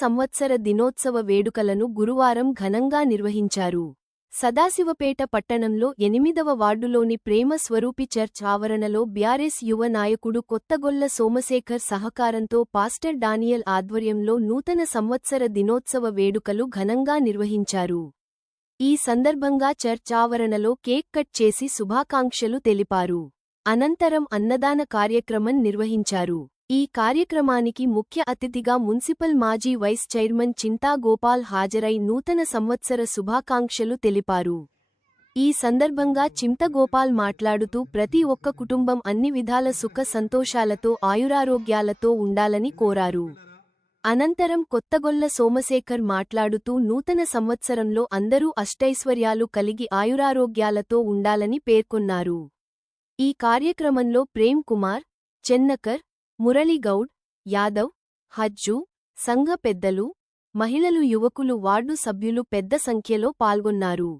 సంవత్సర దినోత్సవ వేడుకలను గురువారం ఘనంగా నిర్వహించారు. సదాశివపేట పట్టణంలో 8వ వార్డులోని ప్రేమ స్వరూపి చర్చ్ ఆవరణలో బ్యారెస్ యువ నాయకుడు కొత్తగొల్ల సోమశేఖర్ సహకారంతో పాస్టర్ డానియల్ ఆధ్వర్యంలో నూతన సంవత్సర దినోత్సవ వేడుకలు ఘనంగా నిర్వహించారు. ఈ సందర్భంగా చర్చ్ ఆవరణలో కేక్ కట్ చేసి శుభాకాంక్షలు తెలిపారు. అనంతరం అన్నదాన కార్యక్రమం నిర్వహించారు. ఈ కార్యక్రమానికి ముఖ్య అతిథిగా మున్సిపల్ మాజీ వైస్ చైర్మన్ చింతా గోపాల్ హాజరై నూతన సంవత్సర శుభాకాంక్షలు తెలిపారు. ఈ సందర్భంగా చింతగోపాల్ మాట్లాడుతూ ప్రతి ఒక్క కుటుంబం అన్ని విధాల సుఖ సంతోషాలతో ఆయురారోగ్యాలతో ఉండాలని కోరారు. అనంతరం కొత్తగొల్ల సోమశేఖర్ మాట్లాడుతూ నూతన సంవత్సరంలో అందరూ అష్టైశ్వర్యాలు కలిగి ఆయురారోగ్యాలతో ఉండాలని పేర్కొన్నారు. ఈ కార్యక్రమంలో ప్రేమ్ కుమార్, చెన్నకర్, మురళీగౌడ్, యాదవ్, హజ్జు, సంఘ పెద్దలు, మహిళలు, యువకులు, వార్డు సభ్యులు పెద్ద సంఖ్యలో పాల్గొన్నారు.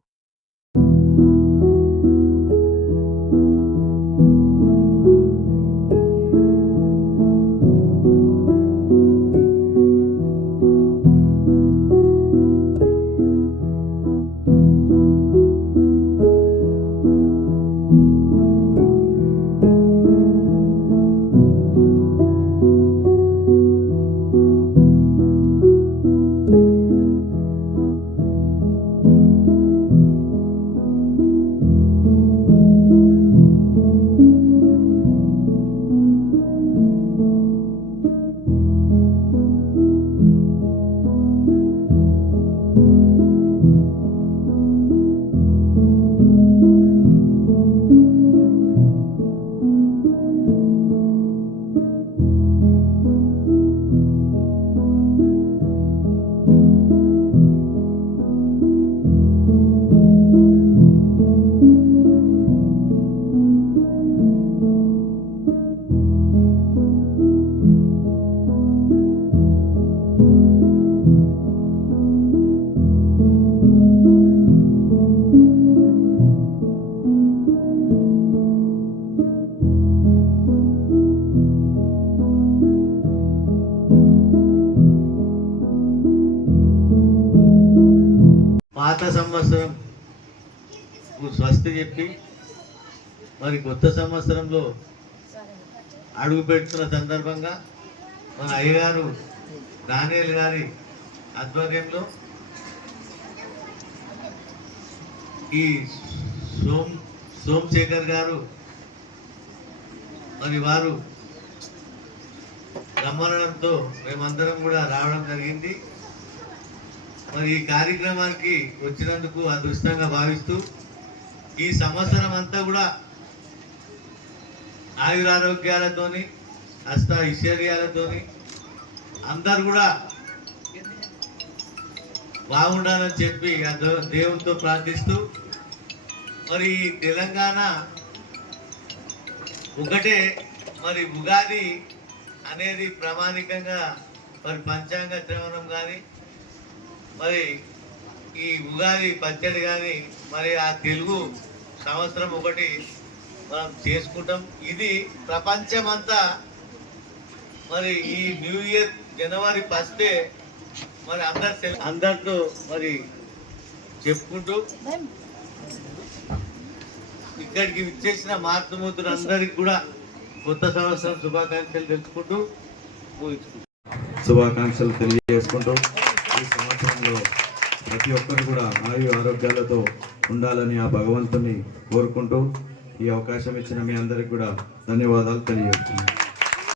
పాత సంవత్సరం స్వస్తి చెప్పి మరి కొత్త సంవత్సరంలో అడుగు పెడుతున్న సందర్భంగా మన అయ్యగారు డానియల్ గారి ఆధ్వర్యంలో ఈ సోమశేఖర్ గారు మరి వారు రమ్మనడంతో మేమందరం కూడా రావడం జరిగింది. మరి ఈ కార్యక్రమానికి వచ్చినందుకు అదృష్టంగా భావిస్తూ ఈ సంవత్సరం అంతా కూడా ఆయురారోగ్యాలతోని అష్ట ఐశ్వర్యాలతోని అందరు కూడా బాగుండాలని చెప్పి దేవునితో ప్రార్థిస్తూ మరి తెలంగాణ ఒకటే మరి ఉగాది అనేది ప్రామాణికంగా మరి పంచాంగ శ్రవణం కానీ మరి ఈ ఉగాది పచ్చడి కానీ మరి ఆ తెలుగు సంవత్సరం ఒకటి మనం చేసుకుంటాం. ఇది ప్రపంచమంతా మరి ఈ న్యూ ఇయర్ జనవరి 1 మరి అందరితో మరి చెప్పుకుంటూ ఇక్కడికి విచ్చేసిన మార్తమూర్తులు అందరికి కూడా కొత్త సంవత్సరం శుభాకాంక్షలు తెలుసుకుంటూ శుభాకాంక్షలు తెలియజేసుకుంటూ ఈ సంవత్సరంలో ప్రతి ఒక్కరు కూడా ఆరోగ్యాలతో ఉండాలని ఆ భగవంతుని కోరుకుంటూ ఈ అవకాశం ఇచ్చిన మీ అందరికి కూడా ధన్యవాదాలు తెలియజేస్తున్నాను.